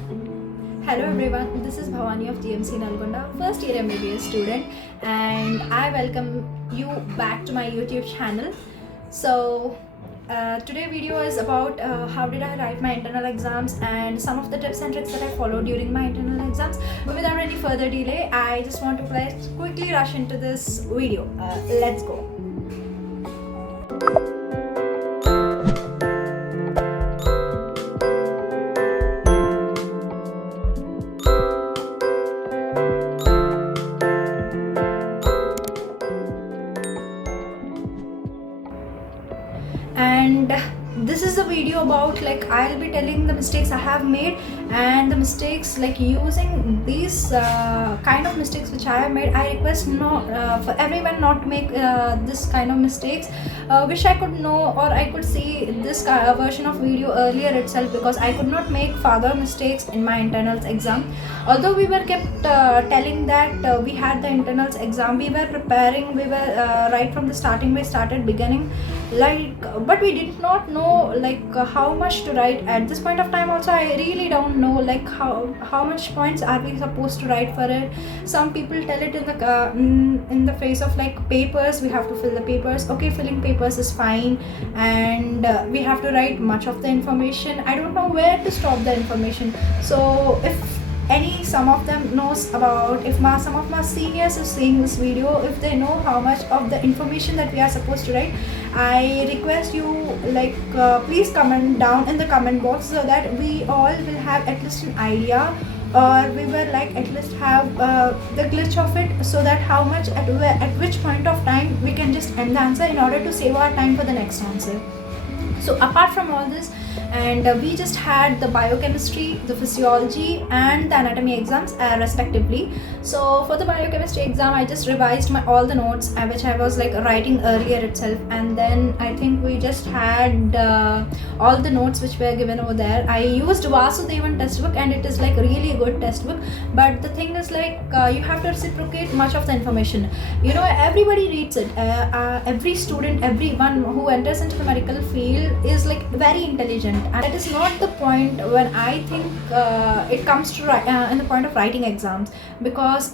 Hello everyone, this is Bhavani of GMC Nalgonda, first year MBBS student, and I welcome you back to my YouTube channel. So, today video is about how did I write my internal exams and some of the tips and tricks that I followed during my internal exams. But without any further delay, I just want to let's quickly rush into this video. Let's go. And this is a video about like I'll be telling the mistakes I have made and the mistakes like using these kind of mistakes which I have made. I request for everyone not to make this kind of mistakes. Wish I could know or I could see this version of video earlier itself, because I could not make further mistakes in my internals exam. Although we were kept telling that we had the internals exam, we were preparing, we were right from the starting, we started beginning but we did not know how much to write at this point of time. Also, I really don't know like how much points are we supposed to write for it. Some people tell it in the face of like papers, we have to fill the papers. Okay, filling papers is fine, and we have to write much of the information. I don't know where to stop the information. So if some of them knows about, if some of my seniors is seeing this video, if they know how much of the information that we are supposed to write, I request you please comment down in the comment box, so that we all will have at least an idea, or we will at least have the glitch of it, so that how much at which point of time we can just end the answer in order to save our time for the next answer. So apart from all this, and we just had the biochemistry, the physiology and the anatomy exams respectively. So for the biochemistry exam, I just revised all the notes which I was writing earlier itself, and then I think we just had all the notes which were given over there. I used Vasudevan textbook, and it is really good textbook, but the thing is you have to reciprocate much of the information. Everybody reads it. Every student, everyone who enters into the medical field is very intelligent, and that is not the point when I think it comes to in the point of writing exams, because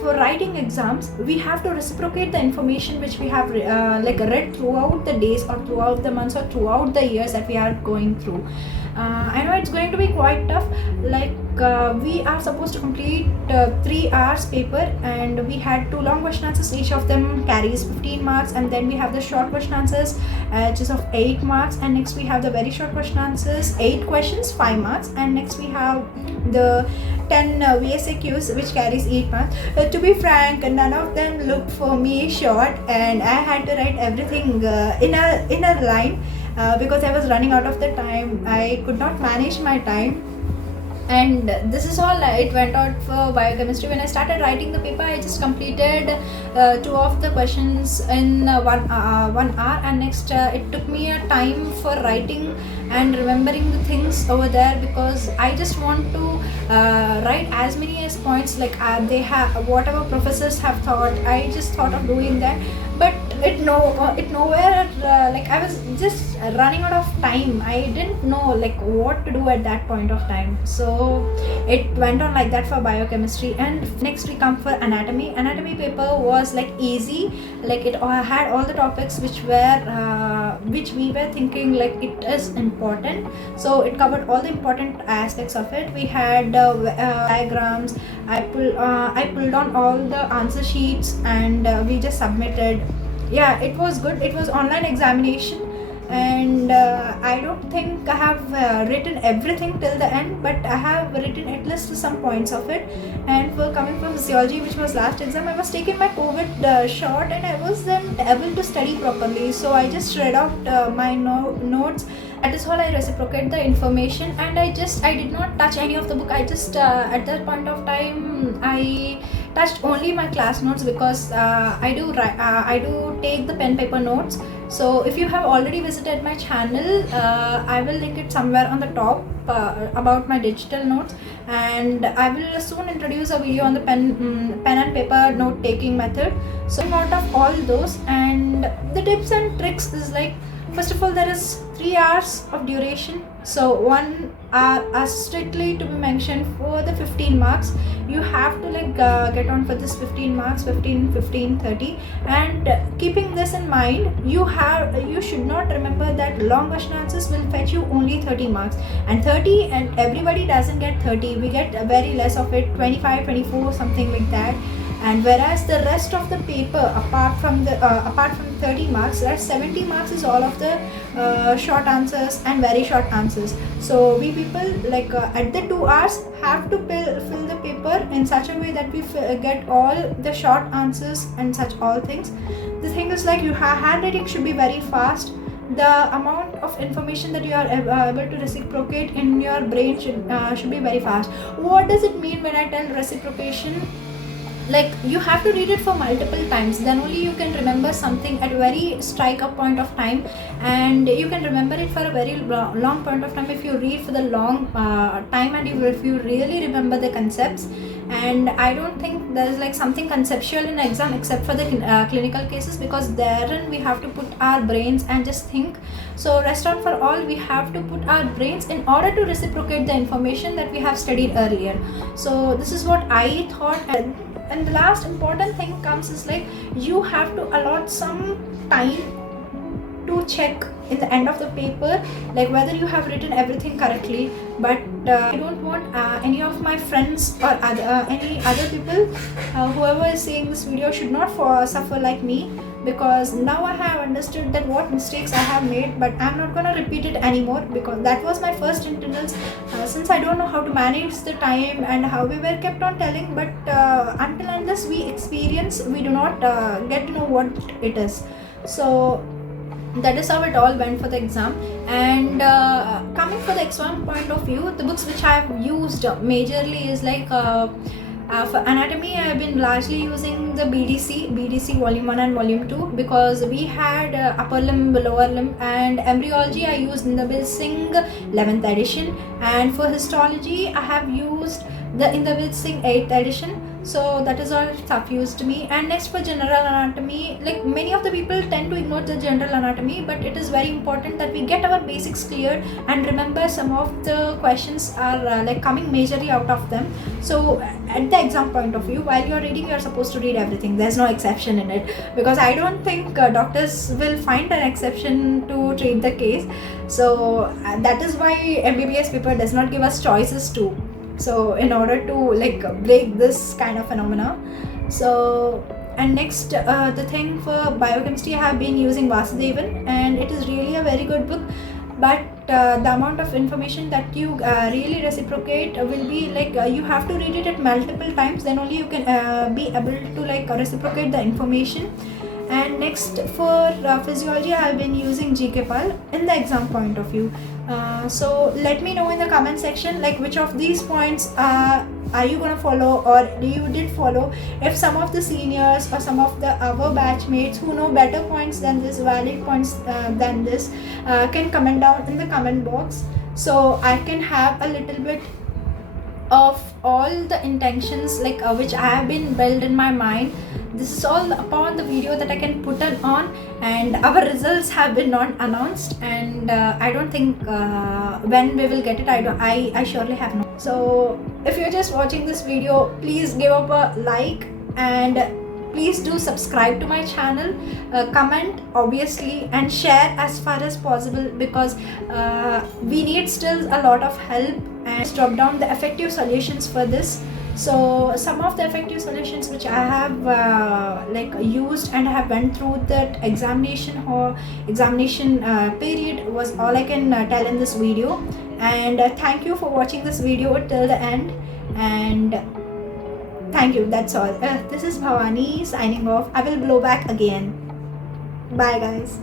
for writing exams we have to reciprocate the information which we have read throughout the days or throughout the months or throughout the years that we are going through. I know it's going to be quite tough. We are supposed to complete 3 hours paper, and we had 2 long question answers. Each of them carries 15 marks, and then we have the short question answers which is of 8 marks, and next we have the very short question answers, 8 questions, 5 marks, and next we have the 10 VSAQs which carries 8 marks. To be frank, none of them looked for me short, and I had to write everything in a line because I was running out of the time. I could not manage my time, and this is all it went out for biochemistry. When I started writing the paper, I just completed 2 of the questions in 1 hour, and next it took me a time for writing and remembering the things over there, because I just want to write as many as points they have, whatever professors have thought. I just thought of doing that, but it nowhere I was just running out of time. I didn't know what to do at that point of time. So it went on like that for biochemistry. And next we come for anatomy. Anatomy paper was easy. It had all the topics which we were thinking it is important, so it covered all the important aspects of it. We had diagrams. I pulled on all the answer sheets, and we just submitted. Yeah, it was good. It was online examination, and I don't think I have written everything till the end, but I have written at least some points of it. And for coming from physiology, which was last exam, I was taking my COVID shot, and I wasn't able to study properly, so I just read out my notes. At this whole I reciprocate the information, and I did not touch any of the book. I just at that point of time I touched only my class notes, because I do take the pen paper notes. So if you have already visited my channel, I will link it somewhere on the top about my digital notes, and I will soon introduce a video on the pen and paper note taking method. So out of all those, and the tips and tricks is First of all, there is 3 hours of duration, so 1 hour are strictly to be mentioned for the 15 marks. You have to like get on for this 15 marks, 15, 15, 30, and keeping this in mind, you should not remember that long question answers will fetch you only 30 marks, and 30, and everybody doesn't get 30, we get very less of it, 25, 24, something like that. And whereas the rest of the paper, apart from 30 marks, that 70 marks is all of the short answers and very short answers. So we people like at the 2 hours have to fill the paper in such a way that we get all the short answers and such all things. The thing is like handwriting should be very fast. The amount of information that you are able to reciprocate in your brain should be very fast. What does it mean when I tell reciprocation? Like you have to read it for multiple times, then only you can remember something at a very strike up point of time, and you can remember it for a very long point of time if you read for the long time, and if you really remember the concepts. And I don't think there's like something conceptual in exam except for the clinical cases, because therein we have to put our brains and just think. So rest on for all, we have to put our brains in order to reciprocate the information that we have studied earlier. So this is what I thought. And the last important thing comes is like you have to allot some time to check in the end of the paper, like whether you have written everything correctly. But I don't want any of my friends or any other people, whoever is seeing this video, should not suffer like me, because now I have understood that what mistakes I have made, but I'm not gonna repeat it anymore, because that was my first internals. Since I don't know how to manage the time and how we were kept on telling, but until unless we experience, we do not get to know what it is. So that is how it all went for the exam. And coming for the exam point of view, the books which I have used majorly is like for anatomy, I have been largely using the BDC volume 1 and volume 2, because we had upper limb, lower limb, and embryology I used Inderville Singh 11th edition, and for histology I have used the Inderville Singh 8th edition. So that is all stuff used to me. And next for general anatomy, like many of the people tend to ignore the general anatomy, but it is very important that we get our basics cleared and remember some of the questions are like coming majorly out of them. So at the exam point of view, while you're reading, you're supposed to read everything. There's no exception in it, because I don't think doctors will find an exception to treat the case. So that is why MBBS paper does not give us choices too. So in order to like break this kind of phenomena. So and next the thing for biochemistry, I have been using Vasudevan, and it is really a very good book, but the amount of information that you really reciprocate will be like you have to read it at multiple times, then only you can be able to like reciprocate the information. And next for physiology, I have been using GK Pal in the exam point of view. So let me know in the comment section like which of these points are you gonna follow, or you did follow. If some of the seniors or some of the other batchmates who know better points than this, valid points than this, can comment down in the comment box, so I can have a little bit of all the intentions like which I have been built in my mind. This is all upon the video that I can put it on, and our results have been not announced, and I don't think when we will get it. I surely have no. So if you're just watching this video, please give up a like, and please do subscribe to my channel, comment obviously, and share as far as possible, because we need still a lot of help. And drop down the effective solutions for this. So some of the effective solutions which I have like used and have went through that examination period was all I can tell in this video. And thank you for watching this video till the end, and thank you. That's all. This is Bhavani signing off. I will blow back again. Bye guys.